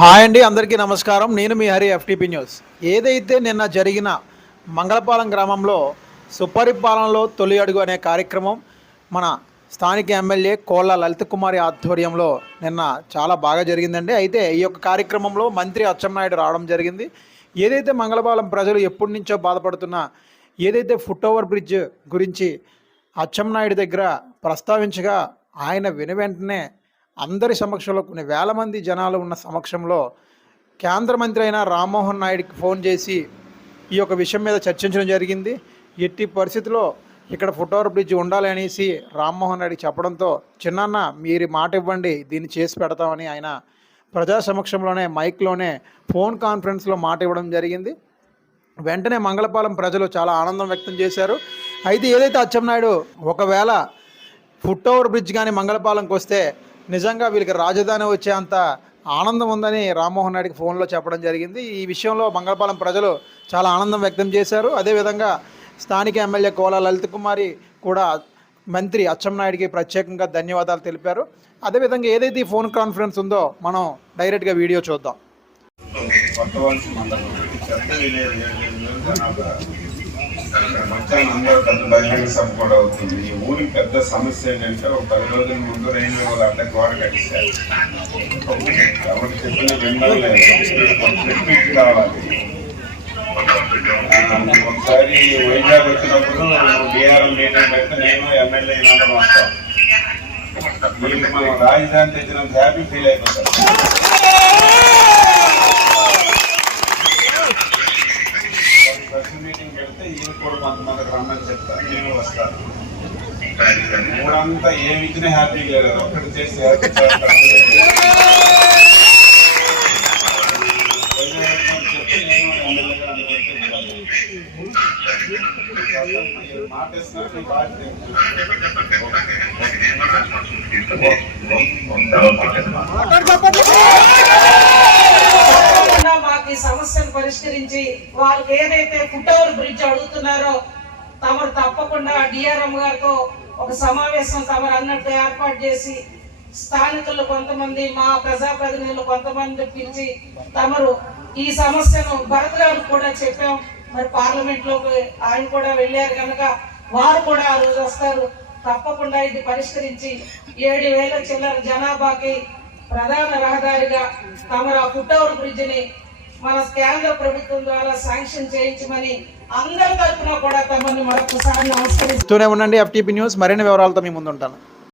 Hi అండి అందరికీ నమస్కారం. నేను మీ హరి ఎఫ్టీపీ న్యూస్. ఏదైతే నిన్న జరిగిన మంగళపాలెం గ్రామంలో సుపరిపాలనలో తొలి అడుగు అనే కార్యక్రమం మన స్థానిక ఎమ్మెల్యే కోళ్ళ లలిత కుమారి ఆధ్వర్యంలో నిన్న చాలా బాగా జరిగిందండి. అయితే ఈ యొక్క కార్యక్రమంలో మంత్రి అచ్చెన్నాయుడు రావడం జరిగింది. ఏదైతే మంగళపాలెం ప్రజలు ఎప్పటి నుంచో బాధపడుతున్న ఏదైతే ఫుట్ ఓవర్ బ్రిడ్జ్ గురించి అచ్చెన్నాయుడు దగ్గర ప్రస్తావించగా ఆయన విని వెంటనే అందరి సమక్షంలో కొన్ని వేల మంది జనాలు ఉన్న సమక్షంలో కేంద్ర మంత్రి అయిన రామ్మోహన్ నాయుడికి ఫోన్ చేసి ఈ యొక్క విషయం మీద చర్చించడం జరిగింది. ఎట్టి పరిస్థితిలో ఇక్కడ ఫుట్ఓవర్ బ్రిడ్జ్ ఉండాలి అనేసి రామ్మోహన్ నాయుడికి చెప్పడంతో చిన్నాన్న మీరు మాట ఇవ్వండి దీన్ని చేసి పెడతామని ఆయన ప్రజా సమక్షంలోనే మైక్లోనే ఫోన్ కాన్ఫరెన్స్లో మాట ఇవ్వడం జరిగింది. వెంటనే మంగళపాలెం ప్రజలు చాలా ఆనందం వ్యక్తం చేశారు. అయితే ఏదైతే అచ్చెన్నాయుడు ఒకవేళ ఫుట్ ఓవర్ బ్రిడ్జ్ కానీ మంగళపాలెంకి వస్తే నిజంగా వీళ్ళకి రాజధాని వచ్చేంత ఆనందం ఉందని రామ్మోహన్ నాయుడికి ఫోన్లో చెప్పడం జరిగింది ఈ విషయంలో మంగళపాలెం ప్రజలు చాలా ఆనందం వ్యక్తం చేశారు అదేవిధంగా స్థానిక ఎమ్మెల్యే కోల లలిత కుమారి కూడా మంత్రి అచ్చెన్నాయుడికి ప్రత్యేకంగా ధన్యవాదాలు తెలిపారు అదేవిధంగా ఏదైతే ఈ ఫోన్ కాన్ఫరెన్స్ ఉందో మనం డైరెక్ట్గా వీడియో చూద్దాం మొత్తం అందరూ పెద్ద బహిరంగ సభ కూడా అవుతుంది ఈ ఊరికి పెద్ద సమస్య ఏంటంటే ఒక పది రోజుల ముందు రైల్వే వాళ్ళు అడ్డ గోడ కట్టిస్తారు ఎవరు చెప్పిన వినడం లేదు కావాలి ఒకసారి వైజాగ్ వచ్చినప్పుడు బీఆర్ఎం మీటింగ్ పెడితే నేను ఎమ్మెల్యే అందరం వస్తాం వీళ్ళు మనం రాజధాని తెచ్చినంత హ్యాపీ ఫీల్ అయిపోతాం ఫస్ట్ మీటింగ్ పెడితే ఈయన కూడా కొంతమందికి రమ్మని చెప్తాను నేను వస్తాను మూడంతా ఏమి ఇచ్చినా హ్యాపీ లేదు. ఒక్కటి చేసి హ్యాపీ తప్పకుండా మాకు ఈ సమస్యను పరిష్కరించి వాళ్ళకి ఏదైతే ఫుట్ ఓవర్ బ్రిడ్జ్ అడుగుతున్నారో తమరు తప్పకుండా డిఆర్ఎం గారితో ఒక సమావేశం తమరు అన్నట్టు ఏర్పాటు చేసి స్థానికులు కొంతమంది మా ప్రజాప్రతినిధులు కొంతమంది పిలిచి తమరు ఈ సమస్యను భరత్ గారు కూడా చెప్పాం. మరి పార్లమెంట్లోకి ఆయన కూడా వెళ్ళారు కనుక వారు కూడా ఆ రోజు వస్తారు. తప్పకుండా ఇది పరిష్కరించి ఏడు వేల చిల్లర జనాభాకి ప్రధాన రహదారిగా తమరు ఆ ఫుట్ ఓవర్ బ్రిడ్జ్ని మన కేంద్ర ప్రభుత్వం ద్వారా శాంక్షన్ చేయించమని అందరి తరఫున కూడా తమని మరొకసారి నమస్కరిస్తూనే ఉండండి ఎఫ్టీపీ న్యూస్. మరిన్ని వివరాలతో మీ ముందుంటాను.